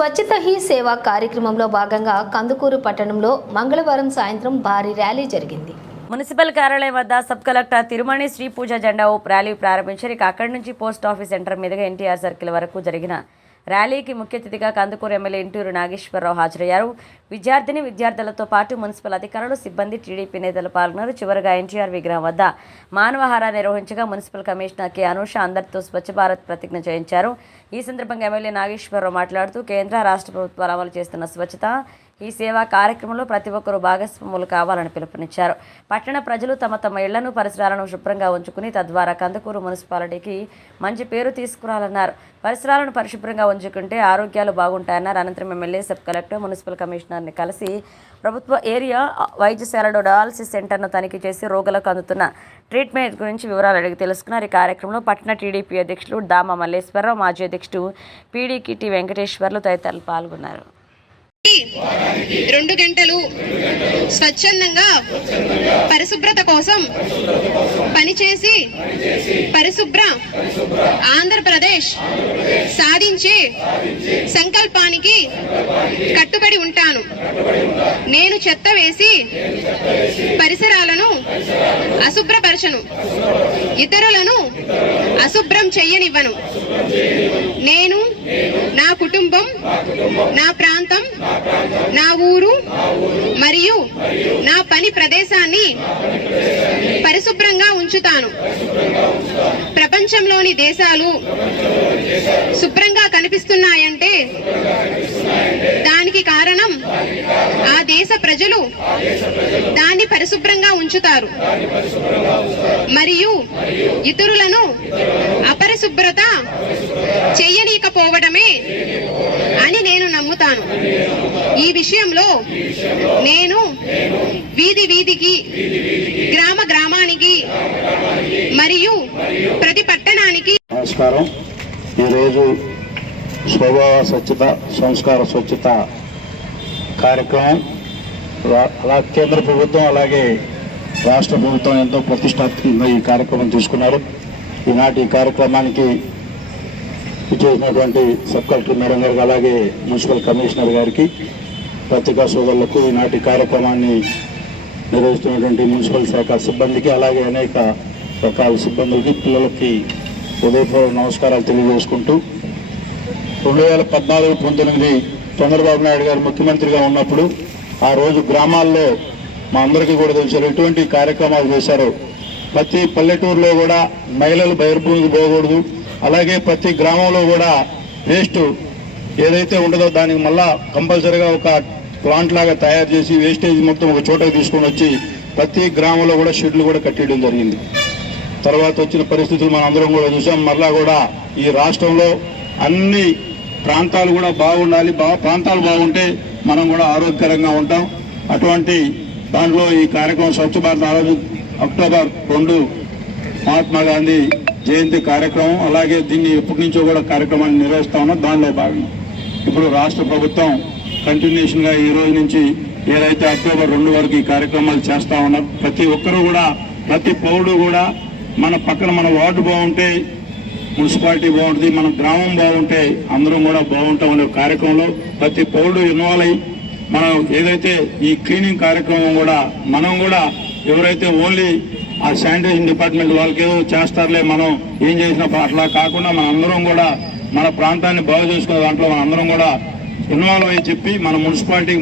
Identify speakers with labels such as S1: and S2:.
S1: స్వచ్ఛత హీ సేవ కార్యక్రమంలో భాగంగా కందుకూరు పట్టణంలో మంగళవారం సాయంత్రం భారీ ర్యాలీ జరిగింది.
S2: మున్సిపల్ కార్యాలయం వద్ద సబ్ కలెక్టర్ తిరుమణి శ్రీ పూజ జెండా ఓ ర్యాలీ ప్రారంభించారు. ఇక అక్కడి నుంచి పోస్ట్ ఆఫీస్ సెంటర్ మీదుగా ఎన్టీఆర్ సర్కిల్ వరకు జరిగిన ర్యాలీకి ముఖ్య అతిథిగా కందుకూరు ఎమ్మెల్యే ఇంటూరు నాగేశ్వరరావు హాజరయ్యారు. విద్యార్థిని విద్యార్థులతో పాటు మున్సిపల్ అధికారులు సిబ్బంది టీడీపీ నేతలు పాల్గొన్నారు. చివరగా ఎన్టీఆర్ విగ్రహం వద్ద మానవహార నిర్వహించగా మున్సిపల్ కమిషనర్ కె. అనూష అందరితో స్వచ్ఛ భారత్ ప్రతిజ్ఞ చేయించారు. ఈ సందర్భంగా ఎమ్మెల్యే నాగేశ్వరరావు మాట్లాడుతూ కేంద్ర రాష్ట్ర ప్రభుత్వాలు అమలు చేస్తున్న స్వచ్ఛత ఈ సేవా కార్యక్రమంలో ప్రతి ఒక్కరూ భాగస్వాములు కావాలని పిలుపునిచ్చారు. పట్టణ ప్రజలు తమ తమ ఇళ్ళను పరిసరాలను శుభ్రంగా ఉంచుకుని తద్వారా కందుకూరు మున్సిపాలిటీకి మంచి పేరు తీసుకురాలన్నారు. పరిసరాలను పరిశుభ్రంగా ఉంచుకుంటే ఆరోగ్యాలు బాగుంటాయన్నారు. అనంతరం ఎమ్మెల్యే సబ్ కలెక్టర్ మున్సిపల్ కమిషనర్ని కలిసి ప్రభుత్వ ఏరియా వైద్యశాలలో డయాలసిస్ సెంటర్ను తనిఖీ చేసి రోగులకు అందుతున్న ట్రీట్మెంట్ గురించి వివరాలు అడిగి తెలుసుకున్నారు. ఈ కార్యక్రమంలో పట్టణ టీడీపీ అధ్యక్షులు దామ మల్లేశ్వరరావు మాజీ అధ్యక్షుడు పీడీకిటి వెంకటేశ్వర్లు తదితరులు పాల్గొన్నారు.
S3: రెండు గంటలు స్వచ్ఛందంగా పరిశుభ్రత కోసం పనిచేసి పరిశుభ్ర ఆంధ్రప్రదేశ్ సాధించే సంకల్పానికి కట్టుబడి ఉంటాను. నేను చెత్త వేసి పరిసరాలను అశుభ్రపరచను. ఇతరులను అశుభ్రం చెయ్యనివ్వను నేను నా కుటుంబం నా ప్రా మరియు నా పని ప్రదేశాన్ని పరిశుభ్రంగా ఉంచుతాను. ప్రపంచంలోని దేశాలు శుభ్రంగా కనిపిస్తున్నాయంటే దానికి కారణం ఆ దేశ ప్రజలు దాన్ని పరిశుభ్రంగా ఉంచుతారు. మరియు ఇతరులను అపరిశుభ్రత చెయ్యనీకపోవడమే అని నేను నమ్ముతాను. ఈ విషయంలో నేను వీధి వీధికి గ్రామ గ్రామానికి మరియు ప్రతి పట్టణానికి
S4: నమస్కారం. ఈరోజు స్వభావ స్వచ్ఛత సంస్కార స్వచ్ఛత కార్యక్రమం. అలా కేంద్ర ప్రభుత్వం అలాగే రాష్ట్ర ప్రభుత్వం ఎంతో ప్రతిష్టాత్మకంగా ఈ కార్యక్రమం తీసుకున్నారు. ఈనాటి ఈ కార్యక్రమానికి ఇచ్చేసినటువంటి సబ్ కలెక్టర్ మేడం గారికి అలాగే మున్సిపల్ కమిషనర్ గారికి పత్రికా సోదరులకు ఈనాటి కార్యక్రమాన్ని నిర్వహిస్తున్నటువంటి మున్సిపల్ శాఖ సిబ్బందికి అలాగే అనేక రకాల సిబ్బందులకి పిల్లలకి ఉదయపూర్వక నమస్కారాలు తెలియజేసుకుంటూ రెండు వేల పద్నాలుగు పంతొమ్మిది చంద్రబాబు నాయుడు గారు ముఖ్యమంత్రిగా ఉన్నప్పుడు ఆ రోజు గ్రామాల్లో మా అందరికీ కూడా తెలుసు ఎటువంటి కార్యక్రమాలు చేశారో. ప్రతి పల్లెటూరులో కూడా మహిళలు బహిర్భూమికి పోకూడదు. అలాగే ప్రతి గ్రామంలో కూడా వేస్ట్ ఏదైతే ఉండదో దానికి మళ్ళా కంపల్సరీగా ఒక ప్లాంట్ లాగా తయారు చేసి వేస్టేజ్ మొత్తం ఒక చోటకి తీసుకొని వచ్చి ప్రతి గ్రామంలో కూడా షెడ్లు కూడా కట్టేయడం జరిగింది. తర్వాత వచ్చిన పరిస్థితులు మనం అందరం కూడా చూసాం. మరలా కూడా ఈ రాష్ట్రంలో అన్ని ప్రాంతాలు కూడా బాగుండాలి. బా ప్రాంతాలు బాగుంటే మనం కూడా ఆరోగ్యకరంగా ఉంటాం. అటువంటి దాంట్లో ఈ కార్యక్రమం స్వచ్ఛ భారత్ ఆ అక్టోబర్ రెండు మహాత్మా గాంధీ జయంతి కార్యక్రమం అలాగే దీన్ని ఎప్పటి నుంచో కూడా కార్యక్రమాన్ని నిర్వహిస్తా ఉన్నాం. దానిలో భాగం ఇప్పుడు రాష్ట్ర ప్రభుత్వం కంటిన్యూషన్గా ఈ రోజు నుంచి ఏదైతే అక్టోబర్ రెండు వరకు ఈ కార్యక్రమాలు చేస్తా ఉన్నారు ప్రతి ఒక్కరూ కూడా ప్రతి పౌరుడు కూడా మన పక్కన మన వార్డు బాగుంటే మున్సిపాలిటీ బాగుంటుంది మన గ్రామం బాగుంటే అందరం కూడా బాగుంటాం అనే కార్యక్రమంలో ప్రతి పౌరుడు ఇన్వాల్వ్ అయ్యి మనం ఏదైతే ఈ క్లీనింగ్ కార్యక్రమం కూడా మనం కూడా ఎవరైతే ఓన్లీ ఆ శానిటైజేషన్ డిపార్ట్మెంట్ వాళ్ళకి చేస్తారులే మనం ఏం చేసినా అట్లా కాకుండా మన అందరం కూడా మన ప్రాంతాన్ని బాగు చేసుకునే దాంట్లో మన అందరం కూడా ఇన్వాల్వ్ అయ్యి చెప్పి మన మున్సిపాలిటీ